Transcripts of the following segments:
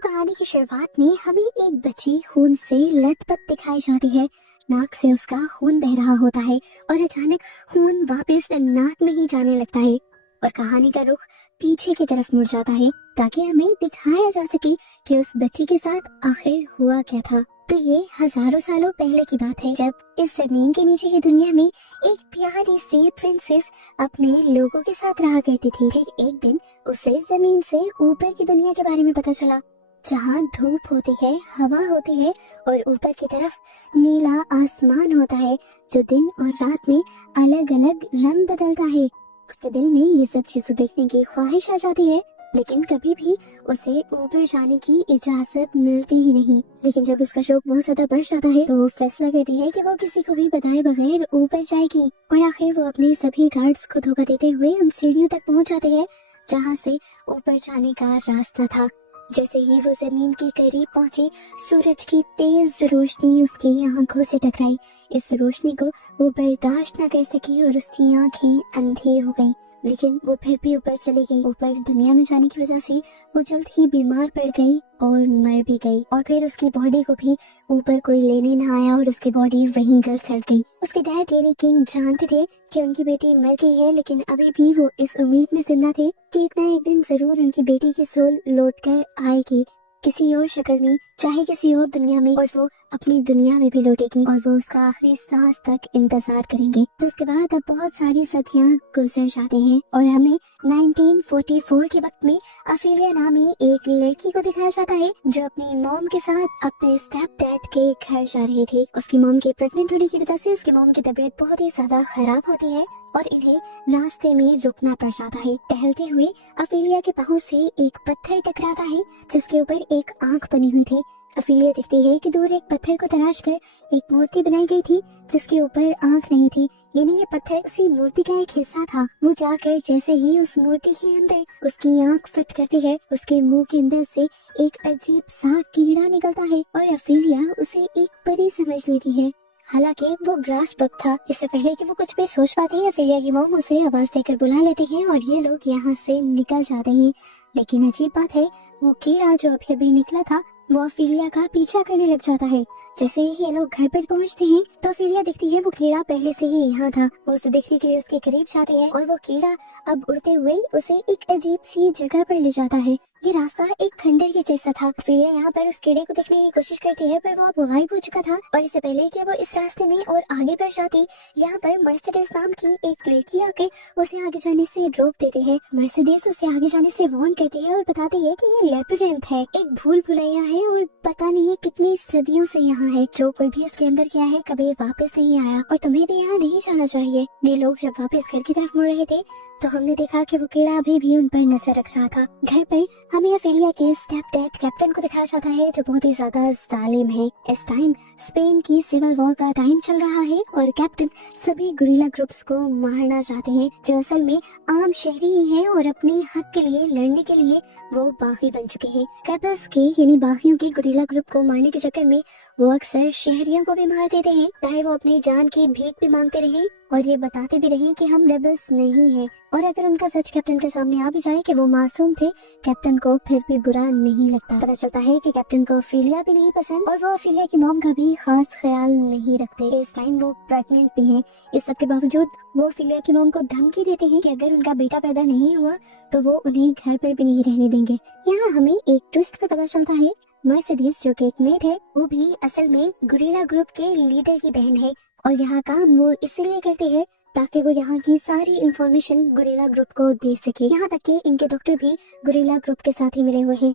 कहानी की शुरुआत में हमें एक बच्ची खून से लथपथ दिखाई जाती है। नाक से उसका खून बह रहा होता है और अचानक खून वापस नाक में ही जाने लगता है और कहानी का रुख पीछे की तरफ मुड़ जाता है ताकि हमें दिखाया जा सके कि उस बच्ची के साथ आखिर हुआ क्या था। तो ये हजारों सालों पहले की बात है, जब इस जमीन के नीचे की दुनिया में एक प्यारी सी प्रिंसेस अपने लोगों के साथ रहा करती थी। फिर एक दिन उसे जमीन से ऊपर की दुनिया के बारे में पता चला, जहाँ धूप होती है, हवा होती है और ऊपर की तरफ नीला आसमान होता है जो दिन और रात में अलग अलग रंग बदलता है। उसके दिल में ये सब चीजें देखने की ख्वाहिश आ जाती है, लेकिन कभी भी उसे ऊपर जाने की इजाजत मिलती ही नहीं। लेकिन जब उसका शौक बहुत ज्यादा बढ़ जाता है तो वो फैसला करती है कि वो किसी को भी बताए बगैर ऊपर जाएगी और आखिर वो अपने सभी गार्ड्स को धोखा देते हुए उन सीढ़ियों तक पहुंच जाती है जहां से ऊपर जाने का रास्ता था। जैसे ही वो जमीन के करीब पहुंची, सूरज की तेज रोशनी उसकी आंखों से टकराई। इस रोशनी को वो बर्दाश्त न कर सकी और उसकी आंखें अंधी हो गईं। लेकिन वो फिर भी ऊपर चली गई। ऊपर दुनिया में जाने की वजह से वो जल्द ही बीमार पड़ गई और मर भी गई। और फिर उसकी बॉडी को भी ऊपर कोई लेने न आया और उसकी बॉडी वहीं गल सड़ गई। उसके डैड जेनी किंग जानते थे कि उनकी बेटी मर गई है, लेकिन अभी भी वो इस उम्मीद में जिंदा थे कि एक ना एक दिन जरूर उनकी बेटी की सोल लौट कर आएगी, किसी और शक्ल में, चाहे किसी और दुनिया में, और वो अपनी दुनिया में भी लौटेगी और वो उसका आखिरी सांस तक इंतजार करेंगे। जिसके बाद अब बहुत सारी सदियां गुजर जाती हैं और हमें 1944 के वक्त में अफेलिया नामी एक लड़की को दिखाया जाता है जो अपनी मॉम के साथ अपने स्टेप डैड के घर जा रही थी। उसकी मॉम के प्रेग्नेंट होने की वजह से उसकी मॉम की तबीयत बहुत ही ज्यादा खराब होती है और इन्हें रास्ते में रुकना पड़ जाता है। टहलते हुए अफेलिया के पाँव से एक पत्थर टकराता है जिसके ऊपर एक आंख बनी हुई थी। अफेलिया देखती है कि दूर एक पत्थर को तराश कर एक मूर्ति बनाई गई थी जिसके ऊपर आंख नहीं थी, यानी ये पत्थर उसी मूर्ति का एक हिस्सा था। वो जाकर जैसे ही उस मूर्ति के अंदर उसकी आंख फिट करती है, उसके मुंह के अंदर से एक अजीब सा कीड़ा निकलता है और अफेलिया उसे एक परी समझ लेती है। हालांकि वो ग्रास बग था। इससे पहले कि वो कुछ भी सोच पाती, अफेलिया की मॉम उसे आवाज देकर बुला लेती है और ये लोग यहाँ से निकल जाते हैं। लेकिन अजीब बात है, वो कीड़ा जो अभी निकला था वो अफेलिया का पीछा करने लग जाता है। जैसे ही ये लोग घर पर पहुंचते हैं तो अफेलिया देखती है वो कीड़ा पहले से ही यहाँ था। वो उसे देखने के लिए उसके करीब जाती है और वो कीड़ा अब उड़ते हुए उसे एक अजीब सी जगह पर ले जाता है। ये रास्ता एक खंडर के जैसा था। अफेलिया यहाँ पर उस कीड़े को देखने की कोशिश करती है पर वो अब गायब हो चुका था और इससे पहले कि वो इस रास्ते में और आगे बढ़ जाती, यहाँ पर मर्सिडीज नाम की एक लड़की आकर उसे आगे जाने से रोक देती है। मर्सिडीज उसे आगे जाने से वार्न करती है और बताती है कि ये लेबिरिंथ है, एक भूल भुलैया है और पता नहीं कितनी सदियों से यहाँ है। जो कोई भी इसके अंदर गया है कभी वापस नहीं आया और तुम्हें भी यहाँ नहीं जाना चाहिए। ये लोग जब वापस घर की तरफ मुड़ रहे थे तो हमने देखा कि वो कीड़ा अभी भी उन पर नजर रख रहा था। घर पर हमें अफेलिया के स्टेप डैड कैप्टन को दिखाया जाता है जो बहुत ही ज्यादा जालिम है। इस टाइम स्पेन की सिविल वॉर का टाइम चल रहा है और कैप्टन सभी गुरिल्ला ग्रुप्स को मारना चाहते हैं जो असल में आम शहरी ही है और अपने हक के लिए लड़ने के लिए वो बागी बन चुके हैं। रेबल्स के यानी बागियों के गुरिल्ला ग्रुप को मारने के चक्कर में वो अक्सर शहरियों को भी मार देते हैं, चाहे वो अपनी जान की भीख भी मांगते रहे और ये बताते भी रहे कि हम रेबल्स नहीं हैं। और अगर उनका सच कैप्टन के सामने आ भी जाए कि वो मासूम थे, कैप्टन को फिर भी बुरा नहीं लगता। पता चलता है कि कैप्टन को अफेलिया भी नहीं पसंद और वो अफेलिया की मॉम का भी खास ख्याल नहीं रखते। इस टाइम वो प्रेग्नेंट भी हैं। इस सब के बावजूद वो अफेलिया की मॉम को धमकी देते हैं कि अगर उनका बेटा पैदा नहीं हुआ तो वो उन्हें घर पर भी नहीं रहने देंगे। यहाँ हमें एक ट्विस्ट पे पता चलता है मर्सिडीज जो कि एक मेड है, वो भी असल में गुरिल्ला ग्रुप के लीडर की बहन है और यहाँ काम वो इसीलिए करती है ताकि वो यहाँ की सारी इंफॉर्मेशन गुरिल्ला ग्रुप को दे सके। यहाँ तक कि इनके डॉक्टर भी गुरिल्ला ग्रुप के साथ ही मिले हुए हैं।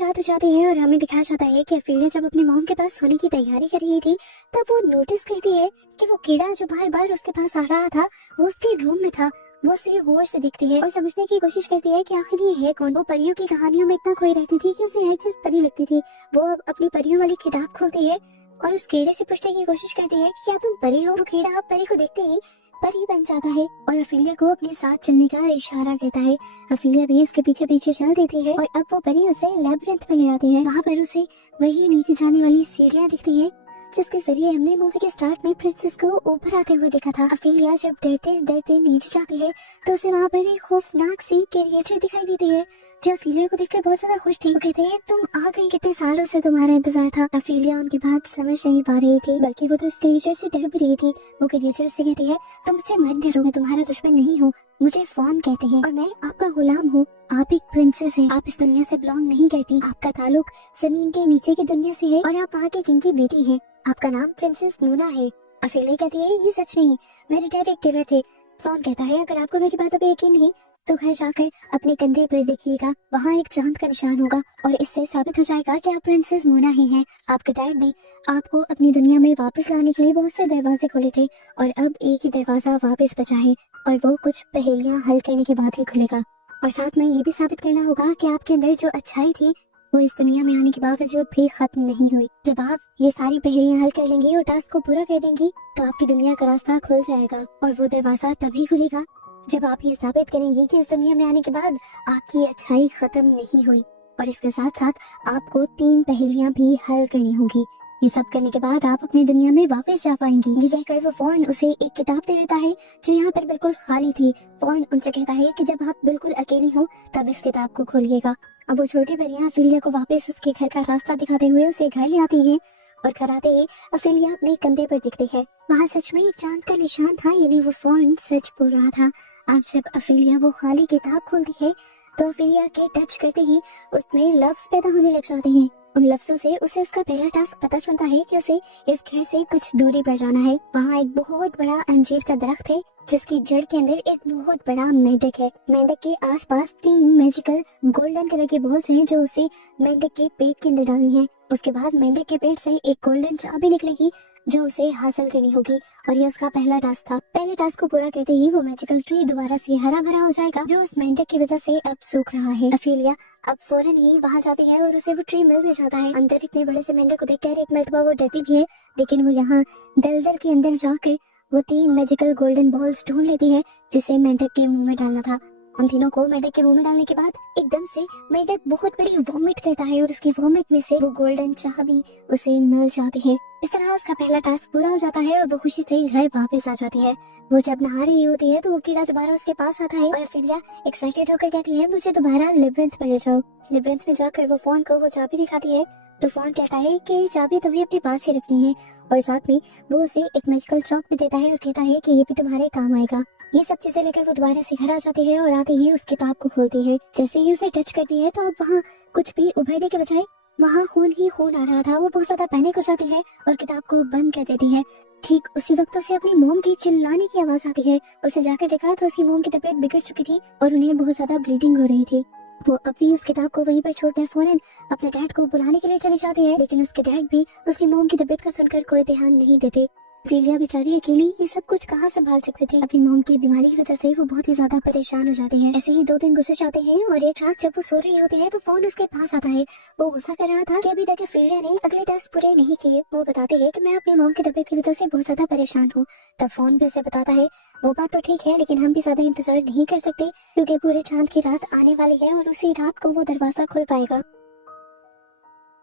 रात हो जाती है और हमें दिखाया जाता है कि अफेलिया जब अपनी मॉम के पास सोने की तैयारी कर रही थी तब वो नोटिस करती है कि वो कीड़ा जो बार बार उसके पास आ रहा था वो उसके रूम में था। वो उसे गौर से देखती है और समझने की कोशिश करती है कि आखिर ये है कौन। वो परियों की कहानियों में इतना खोई रहती थी कि उसे हर चीज परी लगती थी। वो अपनी परियों वाली किताब खोलती है और उस कीड़े से पूछने की कोशिश करती है कि क्या तुम परी हो। वो कीड़ा परी को देखते ही परी बन जाता है और अफेलिया को अपने साथ चलने का इशारा करता है। अफेलिया भी उसके पीछे पीछे चल देती है और अब वो परी उसे लेबिरिंथ में ले जाती है। वहाँ पर उसे वही नीचे जाने वाली सीढ़ियाँ दिखती है जिसके जरिए हमने मूवी के स्टार्ट में प्रिंसेस को ऊपर आते हुए देखा था। अफेलिया जब डरते डरते नीचे जाती है तो उसे वहाँ पर एक खौफनाक सी क्रिएचर दिखाई देती है जो अफीलिया को देखकर बहुत ज्यादा खुश थी। वो कहते हैं तुम आ गई, कितने सालों से तुम्हारा इंतजार था। अफीलिया उनकी बात समझ नहीं पा रही थी, बल्कि वो तो इस क्रिएचर से डर भी रही थी। वो क्रिएचर से कहती है तुम मुझसे मत डरो, मैं तुम्हारा दुश्मन नहीं हूँ, मुझे फॉन कहते हैं और मैं आपका गुलाम हूँ। आप एक प्रिंसेस हैं, आप इस दुनिया से बिलोंग नहीं करती, आपका ताल्लुक जमीन के नीचे की दुनिया से है और आप वहाँ के किंग की बेटी हैं। आपका नाम प्रिंसेस मूना है। अफीलिया कहती है ये सच नहीं, मेरे डैड एक टेलर थे। फॉन कहता है अगर आपको मेरी बातों पे यकीन नहीं तो घर जाकर अपने कंधे पर देखिएगा, वहाँ एक चांद का निशान होगा और इससे साबित हो जाएगा कि आप प्रिंसेस मोना ही हैं। आपके डैड ने आपको अपनी दुनिया में वापस लाने के लिए बहुत से दरवाजे खोले थे और अब एक ही दरवाजा वापस बचा है और वो कुछ पहेलियां हल करने के बाद ही खुलेगा। और साथ में ये भी साबित करना होगा कि आपके अंदर जो अच्छाई थी वो इस दुनिया में आने के बावजूद भी खत्म नहीं हुई। जब आप ये सारी पहेलियां हल कर लेंगी और टास्क को पूरा कर देंगी तो आपकी दुनिया का रास्ता खुल जाएगा और वो दरवाजा तभी खुलेगा जब आप ये साबित करेंगी कि इस दुनिया में आने के बाद आपकी अच्छाई खत्म नहीं हुई। और इसके साथ साथ आपको 3 पहेलियां भी हल करनी होगी। ये सब करने के बाद आप अपनी दुनिया में वापस जा पाएंगी। ये कहकर वो फौरन उसे एक किताब दे देता है जो यहाँ पर बिल्कुल खाली थी। फौरन उनसे कहता है कि जब आप बिल्कुल अकेली हो तब इस किताब को खोलिएगा। अब वो छोटी परियां अफीलिया को वापस उसके घर का रास्ता दिखाते हुए उसे घर ले आती हैं और घर आते ही अफीलिया अपने कंधे पर दिखती है। वहाँ सच में एक चांद का निशान था, यानी वो फौरन सच बोल रहा था। अब जब अफीलिया वो खाली किताब खोलती है तो अफीलिया के टच करते ही उसमें लफ्ज पैदा होने लग जाते हैं। उन लफ्जों से उसे उसका पहला टास्क पता चलता है कि उसे इस घर से कुछ दूरी पर जाना है। वहाँ एक बहुत बड़ा अंजीर का दरख्त है जिसकी जड़ के अंदर एक बहुत बड़ा मेंढक है। मेंढक के आसपास 3 मैजिकल गोल्डन कलर के बॉल्स हैं जो उसे मेंढक के पेट के अंदर डालनी है। उसके बाद मेंढक के पेट से एक गोल्डन चाबी निकलेगी जो उसे हासिल करनी होगी और ये उसका पहला टास्क था। पहले टास्क को पूरा करते ही वो मैजिकल ट्री दोबारा से हरा भरा हो जाएगा जो उस मेंढक की वजह से अब सूख रहा है। अफीलिया अब फौरन ही वहाँ जाती है और उसे वो ट्री मिल भी जाता है। अंदर इतने बड़े से मेंढक को देखकर एक मर्तबा वो डरती भी है, लेकिन वो यहाँ दलदल के अंदर जाकर वो 3 मैजिकल गोल्डन बॉल्स ढूंढ लेती है जिसे मेंढक के मुंह में डालना था। उन तीनों को मेंढक के मुंह में डालने के बाद एकदम से मेंढक बहुत बड़ी वॉमिट करता है और उसकी वॉमिट में से वो गोल्डन चाबी उसे मिल जाती है। इस तरह उसका पहला टास्क पूरा हो जाता है और वो खुशी से घर वापस आ जाती है। वो जब नहा रही होती है तो वो कीड़ा दोबारा उसके पास आता है और अफीलिया एक्साइटेड होकर कहती है मुझे दोबारा लेब्रिंथ में ले जाओ। लेब्रिंथ में जाकर वो फौन को वो चाबी दिखाती है तो फौन कहता है कि ये चाबी तुम्हें अपने पास ही रखनी है और साथ में वो उसे एक मैजिकल चॉक भी देता है और कहता है कि ये भी तुम्हारे काम आएगा। ये सब चीजें लेकर वो दोबारा से घर आ जाती है और आते ही उस किताब को खोलती है। जैसे ही उसे टच करती है तो अब वहाँ कुछ भी उभरने के बजाय वहाँ खून ही खून आ रहा था। वो बहुत ज्यादा पैनिक हो जाती है और किताब को बंद कर देती है। ठीक उसी वक्त उसे अपनी मोम की चिल्लाने की आवाज आती है। उसे जाकर देखा तो उसकी मोम की तबीयत बिगड़ चुकी थी और उन्हें बहुत ज्यादा ब्लीडिंग हो रही थी। वो अभी उस किताब को वहीं पर छोड़कर फौरन अपने डैड को बुलाने के लिए चली जाती है, लेकिन उसके डैड भी उसकी मोम की तबीयत का सुनकर कोई ध्यान नहीं देते। अफीलिया बेचारी अकेली ये सब कुछ कहाँ संभाल सकती थी। अपनी मोम की बीमारी की वजह से वो बहुत ही ज्यादा परेशान हो जाती है। ऐसे ही 2 दिन गुजर जाते हैं और एक रात जब वो सो रही होती है तो फोन उसके पास आता है। वो गुस्सा कर रहा था कि अभी तक अफीलिया ने अगले टेस्ट पूरे नहीं किए। वो बताते हैं कि मैं अपनी मोम की तबीयत की वजह से बहुत ज्यादा परेशान हूँ। तब फोन भी उसे बताता है वो बात तो ठीक है, लेकिन हम भी ज्यादा इंतजार नहीं कर सकते क्योंकि पूरे चांद की रात आने वाली है और उसी रात को वो दरवाजा खुल पाएगा।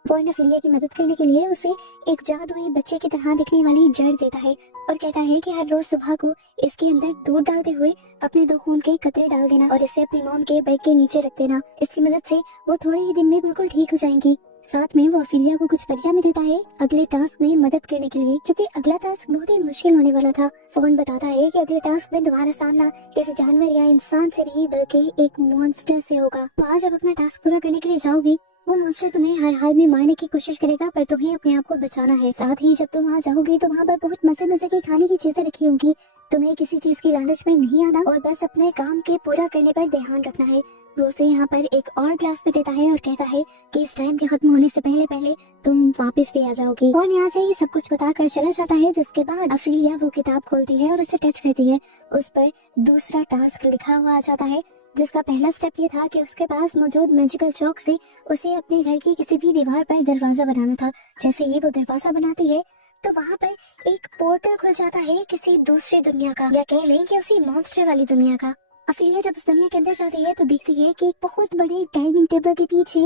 फौरन अफीलिया की मदद करने के लिए उसे एक जादुई बच्चे की तरह दिखने वाली जड़ देता है और कहता है कि हर रोज सुबह को इसके अंदर दूध डालते हुए अपने 2 खून के कतरे डाल देना और इसे अपनी मोम के बेड के नीचे रख देना। इसकी मदद से वो थोड़े ही दिन में बिल्कुल ठीक हो जाएंगी। साथ में वो अफीलिया को कुछ परियां भी देता है अगले टास्क में मदद करने के लिए, क्योंकि अगला टास्क बहुत ही मुश्किल होने वाला था। फोन बताता है कि अगले टास्क में तुम्हारा सामना किसी जानवर या इंसान से नहीं बल्कि एक मॉन्स्टर से होगा। तो आज जब अपना टास्क पूरा करने के लिए जाओगी वो मॉन्स्टर तुम्हें हर हाल में मारने की कोशिश करेगा, पर तुम्हें अपने आप को बचाना है। साथ ही जब तुम वहाँ जाओगे तो वहाँ पर बहुत मजे मजे की खाने की चीजें रखी होंगी। तुम्हें किसी चीज की लालच में नहीं आना और बस अपने काम के पूरा करने पर ध्यान रखना है। वो उसे यहाँ पर एक और ग्लास में देता है और कहता है कि इस टाइम के खत्म होने से पहले पहले तुम वापस भी आ जाओगी। और यहाँ से ही सब कुछ बताकर चला जाता है, जिसके बाद अफीलिया वो किताब खोलती है और उसे टच करती है। उस पर दूसरा टास्क लिखा हुआ आ जाता है, जिसका पहला स्टेप ये था कि उसके पास मौजूद मैजिकल चौक से उसे अपने घर की किसी भी दीवार पर दरवाजा बनाना था। जैसे ही वो दरवाजा बनाती है तो वहाँ पर एक पोर्टल खुल जाता है किसी दूसरी दुनिया का, या कह लें कि उसी मॉन्स्टर वाली दुनिया का। अफीलिया जब उस दुनिया के अंदर जाती है तो देखती है कि एक बहुत बड़े डाइनिंग टेबल के पीछे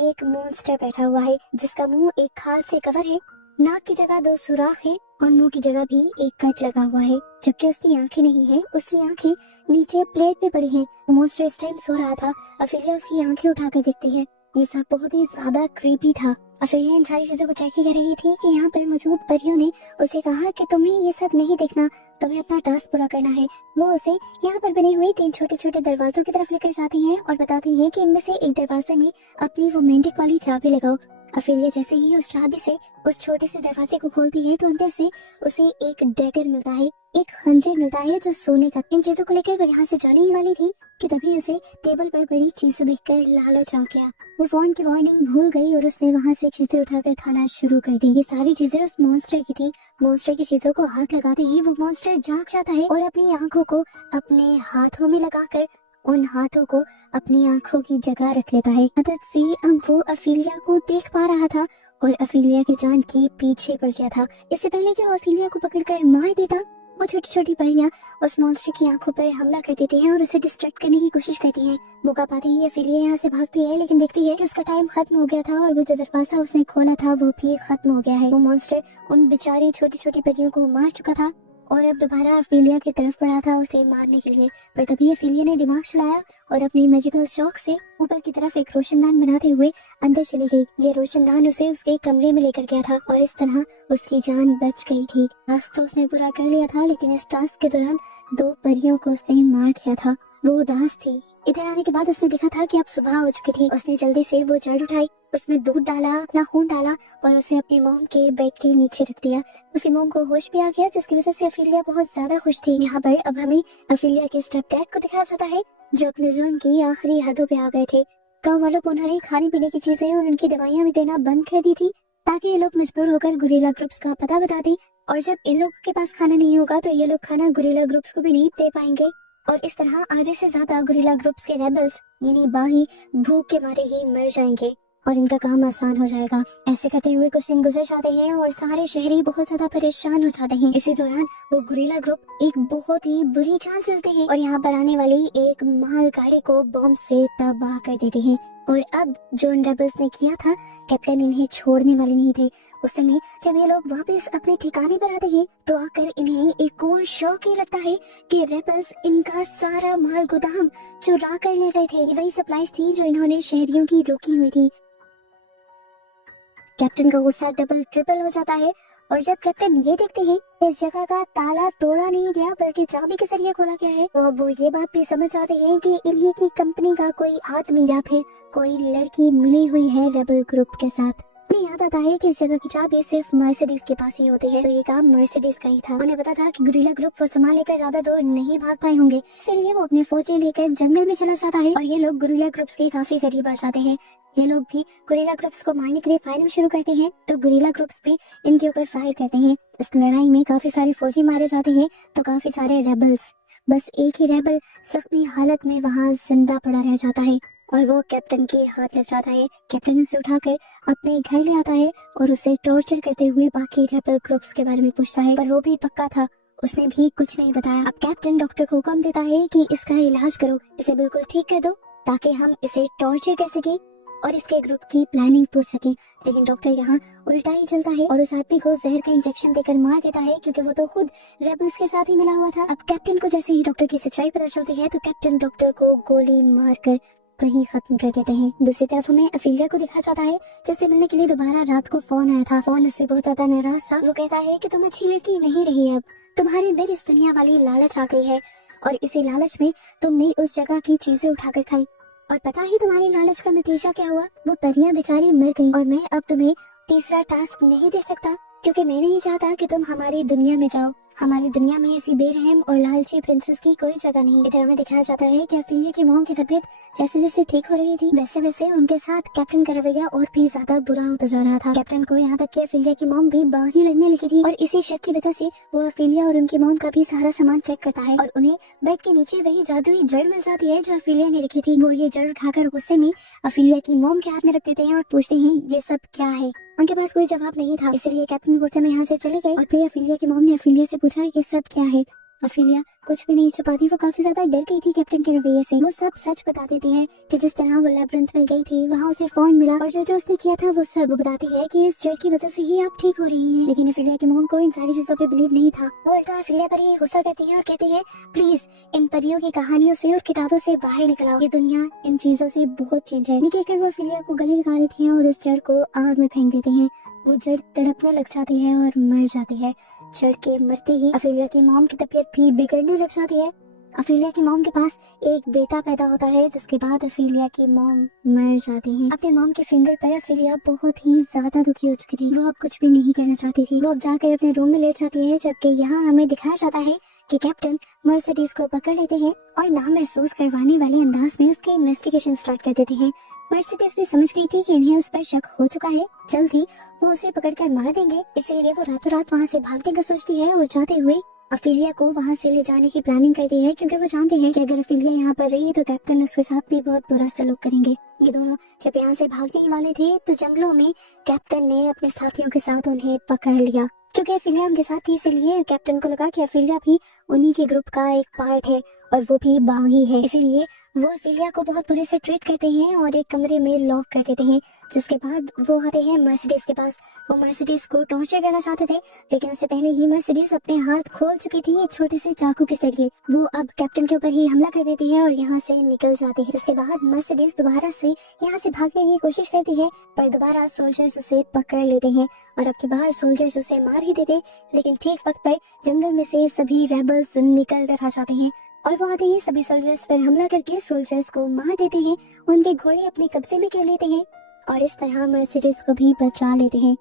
एक मॉन्स्टर बैठा हुआ है जिसका मुंह एक खाल से कवर है नाक की जगह 2 सुराख हैं और मुंह की जगह भी एक कट लगा हुआ है, जबकि उसकी आंखें नहीं है, उसकी आंखें नीचे प्लेट पे पड़ी हैं। मॉन्स्टर इस टाइम सो रहा था। अफेलिया उसकी आंखें उठाकर देखती है। ये सब बहुत ही ज्यादा क्रीपी था। अफेलिया इन सारी चीजों को चेक ही कर रही थी कि यहाँ पर मौजूद परियों ने उसे कहा कि तुम्हें ये सब नहीं देखना, तुम्हें अपना टास्क पूरा करना है। वो उसे यहाँ पर बने हुए 3 छोटे छोटे दरवाजों की तरफ लेकर जाती है और बताती है कि इनमें से एक दरवाजे में अपनी रोमांटिक वाली चाबी लगाओ। अफेलिया जैसे ही उस चाबी से उस छोटे से दरवाजे को खोलती है तो अंदर से उसे एक डैगर मिलता है, एक खंजर मिलता है जो सोने का। इन चीजों को लेकर वो यहाँ से जाने ही वाली थी कि तभी उसे टेबल पर बड़ी चीजें देखकर लालच आ गया। वो फोन की वार्निंग भूल गई और उसने वहाँ से चीजें उठाकर खाना शुरू कर दी। ये सारी चीजें उस मॉन्स्टर की थी। मॉन्स्टर की चीजों को हाथ लगाते ही वो मॉन्स्टर जाग जाता है और अपनी आंखों को अपने हाथों में लगाकर उन हाथों को अपनी आंखों की जगह रख लेता है। मदद से अब वो अफीलिया को देख पा रहा था और अफीलिया की जान के पीछे पड़ गया था। इससे पहले कि वो अफीलिया को पकड़कर मार देता, वो छोटी छोटी परियां उस मॉन्स्टर की आंखों पर हमला कर देती हैं और उसे डिस्ट्रैक्ट करने की कोशिश करती हैं। मौका पाते ही अफीलिया यहाँ से भागती है, लेकिन देखती है कि उसका टाइम खत्म हो गया था और वो जो दरवाजा उसने खोला था वो भी खत्म हो गया है। वो मॉन्स्टर उन बेचारी छोटी छोटी परियों को मार चुका था और अब दोबारा अफीलिया की तरफ बढ़ा था उसे मारने के लिए। पर तभी अफीलिया ने दिमाग चलाया और अपनी मैजिकल शॉक से ऊपर की तरफ एक रोशनदान बनाते हुए अंदर चली गई। ये रोशनदान उसे उसके कमरे में लेकर गया था और इस तरह उसकी जान बच गई थी। टास्क तो उसने पूरा कर लिया था, लेकिन इस टास्क के दौरान 2 परियों को उसने मार दिया था। वो उदास थी। इधर आने के बाद उसने देखा था कि अब सुबह हो चुकी थी। उसने जल्दी से वो जड़ उठाई, उसमें दूध डाला, अपना खून डाला और उसे अपनी मॉम के बेड के नीचे रख दिया। उसकी मॉम को होश भी आ गया, जिसकी वजह से अफीलिया बहुत ज्यादा खुश थी। यहाँ पर अब हमें अफीलिया के स्टेप डैड को दिखाया जाता है, जो अपने जुल्म की आखिरी हदों पे आ गए थे। गाँव वालों को उन्होंने खाने पीने की चीजें और उनकी दवाइयाँ भी देना बंद कर दी थी, ताकि ये लोग मजबूर होकर गुरिल्ला ग्रुप्स का पता बता दें। और जब इन लोगों के पास खाना नहीं होगा तो ये लोग खाना गुरिल्ला ग्रुप्स को भी नहीं दे पाएंगे और इस तरह आधे से ज्यादा गुरिल्ला ग्रुप्स के रेबल्स यानी बागी भूख के मारे ही मर जाएंगे और इनका काम आसान हो जाएगा। ऐसे करते हुए कुछ दिन गुजर जाते हैं और सारे शहरी बहुत ज्यादा परेशान हो जाते हैं। इसी दौरान वो गुरिल्ला ग्रुप एक बहुत ही बुरी चाल चलते हैं और यहाँ पर आने वाली एक मालगाड़ी को बम से तबाह कर देते हैं। और अब जो इन रेबल्स ने किया था, कैप्टन इन्हें छोड़ने वाले नहीं थे। उस समय जब ये लोग वापस अपने ठिकाने पर आते हैं तो आकर इन्हें एक और शौक ये लगता है कि रेबल्स इनका सारा माल गोदाम चुरा कर ले गए थे। ये वही सप्लाईज थी जो इन्होंने शहरियों की रोकी हुई थी। कैप्टन का गुस्सा डबल ट्रिपल हो जाता है और जब कैप्टन ये देखते हैं इस जगह का ताला तोड़ा नहीं गया बल्कि चाबी के जरिए खोला गया है, तो अब वो ये बात भी समझ जाते हैं कि इन्हीं की कंपनी का कोई आदमी या फिर कोई लड़की मिली हुई है रेबल ग्रुप के साथ। उन्हें याद आता है कि इस जगह की चाबी सिर्फ मर्सिडीज के पास ही होती है, तो ये काम मर्सिडीज का ही था। उन्हें पता था कि गुरिल्ला ग्रुप वो सामान लेकर ज्यादा दूर नहीं भाग पाए होंगे, इसलिए वो अपनी फौजें लेकर जंगल में चला जाता है और ये लोग गुरिल्ला ग्रुप्स के काफी करीब आ जाते हैं। ये लोग भी गुरिल्ला ग्रुप्स को मारने के लिए फायरिंग शुरू करते हैं, तो गुरिल्ला ग्रुप्स भी इनके ऊपर फायर करते हैं। इस लड़ाई में काफी सारे फौजी मारे जाते हैं तो काफी सारे रेबल्स। बस एक ही रेबल जख्मी हालत में वहाँ जिंदा पड़ा रह जाता है और वो कैप्टन के हाथ लग जाता है। कैप्टन उसे उठाकर अपने घर ले आता है और उसे टॉर्चर करते हुए बाकी रेबल ग्रुप्स के बारे में पूछता है, पर वो भी पक्का था, उसने भी कुछ नहीं बताया। अब कैप्टन डॉक्टर को हुक्म देता है कि इसका इलाज करो, इसे बिल्कुल ठीक कर दो ताकि हम इसे टॉर्चर कर सके और इसके ग्रुप की प्लानिंग पूछ सके। लेकिन डॉक्टर यहाँ उल्टा ही चलता है और उस आदमी को जहर का इंजेक्शन देकर मार देता है, क्योंकि वो तो खुद रेबल्स के साथ ही मिला हुआ था। अब कैप्टन को जैसे ही डॉक्टर की सच्चाई पता चलती है तो कैप्टन डॉक्टर को गोली मारकर वहीं खत्म कर देते हैं। दूसरी तरफ हमें अफीलिया को दिखाया जाता है, जिससे मिलने के लिए दोबारा रात को फोन आया था। फोन उससे बहुत ज्यादा नाराज था। वो कहता है कि तुम अच्छी लड़की नहीं रही, अब तुम्हारे अंदर इस दुनिया वाली लालच आ गई है और इसी लालच में तुमने उस जगह की चीजें उठाकर खाई और पता ही तुम्हारी लालच का नतीजा क्या हुआ, वो परियां बेचारी मर गईं और मैं अब तुम्हें तीसरा टास्क नहीं दे सकता क्योंकि मैं नहीं चाहता कि तुम हमारी दुनिया में जाओ। हमारी दुनिया में ऐसी बेरहम और लालची प्रिंसेस की कोई जगह नहीं। इधर हमें दिखाया जाता है कि अफीलिया की मॉम की तबीयत जैसे जैसे ठीक हो रही थी वैसे वैसे उनके साथ कैप्टन का रवैया और भी ज्यादा बुरा होता जा रहा था। कैप्टन को यहाँ तक कि अफीलिया की मॉम भी बागी लगने लगी थी और इसी शक की वजह से वो अफीलिया और उनकी मॉम का भी सारा सामान चेक करता है और उन्हें बेड के नीचे वही जादुई जड़ मिल जाती है जो अफीलिया ने रखी थी। वो ये जड़ उठाकर गुस्से में अफीलिया की मॉम के हाथ में रख देते हैं और पूछते हैं ये सब क्या है। उनके पास कोई जवाब नहीं था, इसलिए कैप्टन गुस्से में यहाँ से चले गए और फिर अफीलिया की मॉम ने अफीलिया से पूछा ये सब क्या है। अफीलिया कुछ भी नहीं छुपाती, वो काफी ज्यादा डर गई थी कैप्टन के रवैये से। वो सब सच बता देती है कि जिस तरह वो लेबिरिंथ में गई थी, वहाँ उसे फोन मिला और जो जो उसने किया था वो सब बताती है कि इस जड़ की वजह से ही आप ठीक हो रही हैं। लेकिन अफीलिया की मॉम को इन सारी चीजों पे बिलीव नहीं था। वो उल्टा अफीलिया पर ही गुस्सा करती है और कहती है, प्लीज इन परियों की कहानियों से और किताबों से बाहर निकल आओ, ये दुनिया इन चीजों से बहुत चेंज है। ये कहकर वो अफीलिया को गले लगा देती है और उस जड़ को आग में फेंक देते हैं। वो जड़ तड़पने लग जाती है और मर जाती है। जड़ के मरते ही अफीलिया की मॉम की तबीयत भी बिगड़ने लग जाती है। अफीलिया की मॉम के पास एक बेटा पैदा होता है, जिसके बाद अफीलिया की मॉम मर जाती है। अपने मॉम के फिंगर पर अफीलिया बहुत ही ज्यादा दुखी हो चुकी थी। वो अब कुछ भी नहीं करना चाहती थी। वो अब जाकर अपने रूम में लेट जाती है, जबकि यहाँ हमें दिखाया जाता है कि कैप्टन मर्सिडीज को पकड़ लेते हैं और ना महसूस करवाने वाले अंदाज में उसके इन्वेस्टिगेशन स्टार्ट कर देते हैं। मर्सिडीज भी समझ गई थी कि इन्हें उस पर शक हो चुका है, जल्द ही वो उसे पकड़कर मार देंगे। इसीलिए वो रातों रात वहाँ से भागने का सोचती है और जाते हुए अफीलिया को वहाँ से ले जाने की प्लानिंग करती है, क्योंकि वो जानते हैं कि अगर अफीलिया यहाँ पर रही तो कैप्टन उसके साथ भी बहुत बुरा सलूक करेंगे। ये दोनों जब यहाँ से भागने ही वाले थे तो जंगलों में कैप्टन ने अपने साथियों के साथ उन्हें पकड़ लिया। क्योंकि अफीलिया उनके साथ थी, इसलिए कैप्टन को लगा कि अफीलिया भी उन्हीं के ग्रुप का एक पार्ट है और वो भी बागी है। इसीलिए वो अफीलिया को बहुत बुरे से ट्रीट करते हैं और एक कमरे में लॉक कर देते हैं। जिसके बाद वो आते हैं मर्सिडीज के पास। वो मर्सिडीज को टॉर्चर करना चाहते थे, लेकिन उससे पहले ही मर्सिडीज अपने हाथ खोल चुकी थी एक छोटे से चाकू के जरिए। वो अब कैप्टन के ऊपर ही हमला कर देती है और यहाँ से निकल जाती है। जिसके बाद मर्सिडीज दोबारा से यहाँ से भागने की कोशिश करती है, पर दोबारा सोल्जर्स उसे पकड़ लेते हैं और अब के बाद सोल्जर्स उसे मार ही देते। लेकिन ठीक वक्त पर जंगल में से सभी रेबल्स निकल कर आ जाते हैं और वो आते ही सभी सोल्जर्स पर हमला करके सोल्जर्स को मार देते हैं। उनके घोड़े अपने कब्जे में कर लेते हैं और इस तरह मर्सिडीज को भी बचा लेते हैं।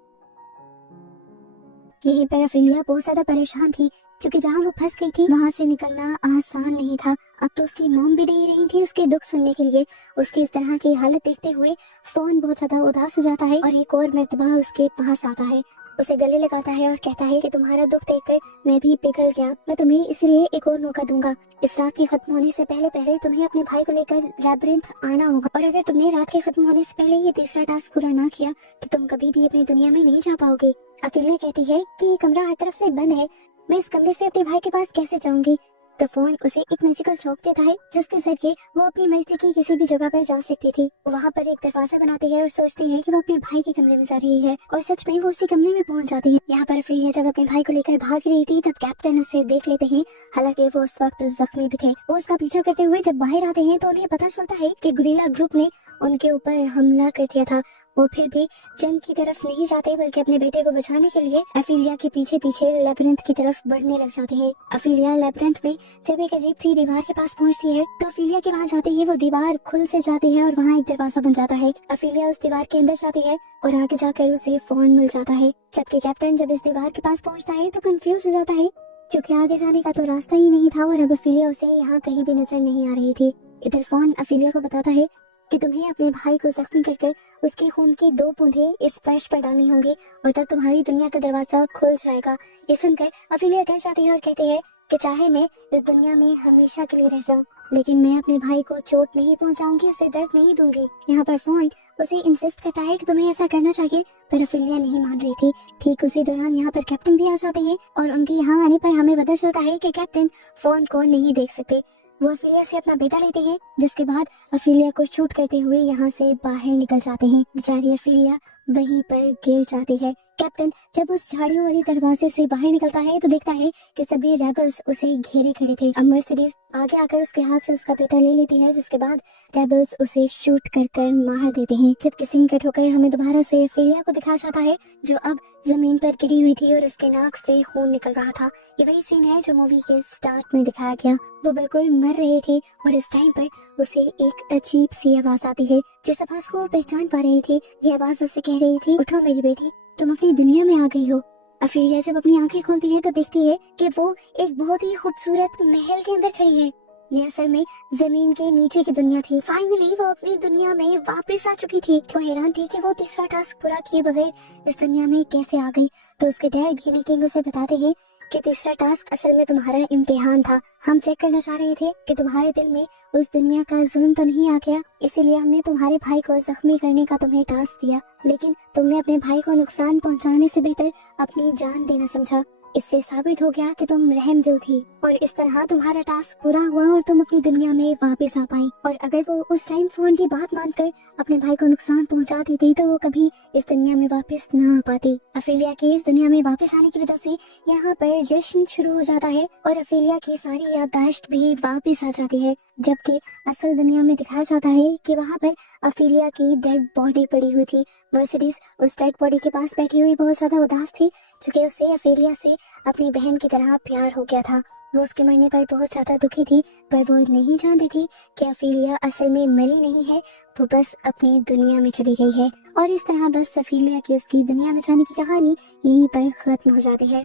यहीं पर अफीलिया बहुत ज्यादा परेशान थी, क्योंकि जहाँ वो फंस गई थी वहाँ से निकलना आसान नहीं था। अब तो उसकी मॉम भी नहीं रही थी उसके दुख सुनने के लिए। उसकी इस तरह की हालत देखते हुए फोन बहुत ज्यादा उदास हो जाता है और एक और मर्तबा उसके पास आता है, उसे गले लगाता है और कहता है कि तुम्हारा दुख देखकर मैं भी पिघल गया। मैं तुम्हें इसलिए एक और मौका दूंगा। इस रात के खत्म होने से पहले पहले तुम्हें अपने भाई को लेकर लेबिरिंथ आना होगा, और अगर तुमने रात के खत्म होने से पहले ये तीसरा टास्क पूरा ना किया तो तुम कभी भी अपनी दुनिया में नहीं जा पाओगे। अफीलिया कहती है कि ये कमरा हर तरफ से बंद है, मैं इस कमरे से अपने भाई के पास कैसे जाऊंगी। तो फोन उसे एक मैजिकल चौक देता है, जिसके जरिए वो अपनी मर्जी की किसी भी जगह पर जा सकती थी। वहाँ पर एक दरवाजा बनाती है और सोचती है कि वो अपने भाई के कमरे में जा रही है, और सच में वो उसी कमरे में पहुँच जाती है। यहाँ पर अफीलिया जब अपने भाई को लेकर भाग रही थी तब कैप्टन उसे देख लेते हैं। हालांकि वो उस वक्त जख्मी भी थे। वो उसका पीछा करते हुए जब बाहर आते हैं तो उन्हें पता चलता है कि गुरिल्ला ग्रुप ने उनके ऊपर हमला कर दिया था। वो फिर भी जंग की तरफ नहीं जाते, बल्कि अपने बेटे को बचाने के लिए अफीलिया के पीछे पीछे लेबिरिंथ की तरफ बढ़ने लग जाते हैं। अफीलिया लेबिरिंथ में जब एक अजीब सी दीवार के पास पहुंचती है तो अफीलिया के वहाँ जाते ही वो दीवार खुल से जाती है और वहाँ एक दरवाजा बन जाता है। अफीलिया उस दीवार के अंदर जाती है और आगे जाकर उसे फोन मिल जाता है। जबकि कैप्टन जब इस दीवार के पास पहुँचता है तो कंफ्यूज हो जाता है, क्योंकि आगे जाने का तो रास्ता ही नहीं था और अब अफीलिया उसे यहाँ कहीं भी नजर नहीं आ रही थी। इधर फोन अफीलिया को बताता है कि तुम्हें अपने भाई को जख्मी कर उसके खून की 2 बूंदें इस फर्श पर डालनी होंगी और तब तुम्हारी दुनिया का दरवाजा खुल जाएगा। ये सुनकर अफीलिया डर जाती है और कहती है कि चाहे मैं इस दुनिया में हमेशा के लिए रह जाऊं, लेकिन मैं अपने भाई को चोट नहीं पहुंचाऊंगी, उसे दर्द नहीं दूंगी। यहाँ पर फोन उसे इंसिस्ट करता है कि तुम्हें ऐसा करना चाहिए, पर अफीलिया नहीं मान रही थी। ठीक उसी दौरान यहाँ पर कैप्टन भी आ जाते हैं और उनके यहाँ आने पर हमें पता चलता है कि कैप्टन फोन को नहीं देख सकते। वो अफीलिया से अपना बेटा लेते हैं, जिसके बाद अफीलिया को शूट करते हुए यहाँ से बाहर निकल जाते हैं। बेचारी अफीलिया वहीं पर गिर जाती है। कैप्टन जब उस झाड़ियों वाली दरवाजे से बाहर निकलता है तो देखता है कि सभी रेबल्स उसे घेरे खड़े थे। अब मर्सिडीज आगे आकर उसके हाथ से उसका बेटा ले लेती है, जिसके बाद रेबल्स उसे शूट कर मार देते हैं। जब किसिंग कट होकर हमें दोबारा से अफीलिया को दिखाया जाता है, जो अब जमीन पर गिरी हुई थी और उसके नाक से खून निकल रहा था। ये वही सीन है जो मूवी के स्टार्ट में दिखाया गया। वो बिल्कुल मर रही थी और इस टाइम पर उसे एक अजीब सी आवाज आती है, जिस आवाज को वो पहचान पा रही थी। ये आवाज उससे कह रही थी, उठो मेरी बेटी, तुम अपनी दुनिया में आ गई हो। अफीलिया जब अपनी आंखें खोलती है तो देखती है कि वो एक बहुत ही खूबसूरत महल के अंदर खड़ी है। ये असल में जमीन के नीचे की दुनिया थी। फाइनली वो अपनी दुनिया में वापस आ चुकी थी। तो हैरान थी कि वो तीसरा टास्क पूरा किए बगैर इस दुनिया में कैसे आ गई। तो उसके डैड गिनी किंग उसे बताते हैं कि तीसरा टास्क असल में तुम्हारा इम्तिहान था। हम चेक करना चाह रहे थे कि तुम्हारे दिल में उस दुनिया का जुल्म तो नहीं आ गया, इसीलिए हमने तुम्हारे भाई को जख्मी करने का तुम्हें टास्क दिया, लेकिन तुमने अपने भाई को नुकसान पहुंचाने से बेहतर अपनी जान देना समझा। इससे साबित हो गया कि तुम रहम दिल थी और इस तरह तुम्हारा टास्क पूरा हुआ और तुम अपनी दुनिया में वापस आ पाई। और अगर वो उस टाइम फोन की बात मानकर अपने भाई को नुकसान पहुंचा देती तो वो कभी इस दुनिया में वापस न आ पाती। अफेलिया के इस दुनिया में वापस आने की वजह से यहाँ पर जश्न शुरू हो जाता है और अफेलिया की सारी याददाश्त भी वापस आ जाती है, जबकि असल दुनिया में दिखाया जाता है कि वहाँ पर अफेलिया की डेड बॉडी पड़ी हुई थी। मर्सिडीज उस डेड बॉडी के पास बैठी हुई बहुत ज्यादा उदास थी, क्योंकि उसे अफेलिया से अपनी बहन की तरह प्यार हो गया था। वो उसके मरने पर बहुत ज्यादा दुखी थी, पर वो नहीं जानती थी कि अफेलिया असल में मरी नहीं है, वो बस अपनी दुनिया में चली गई है। और इस तरह बस अफेलिया की उसकी दुनिया में जाने की कहानी यहीं पर खत्म हो जाती है।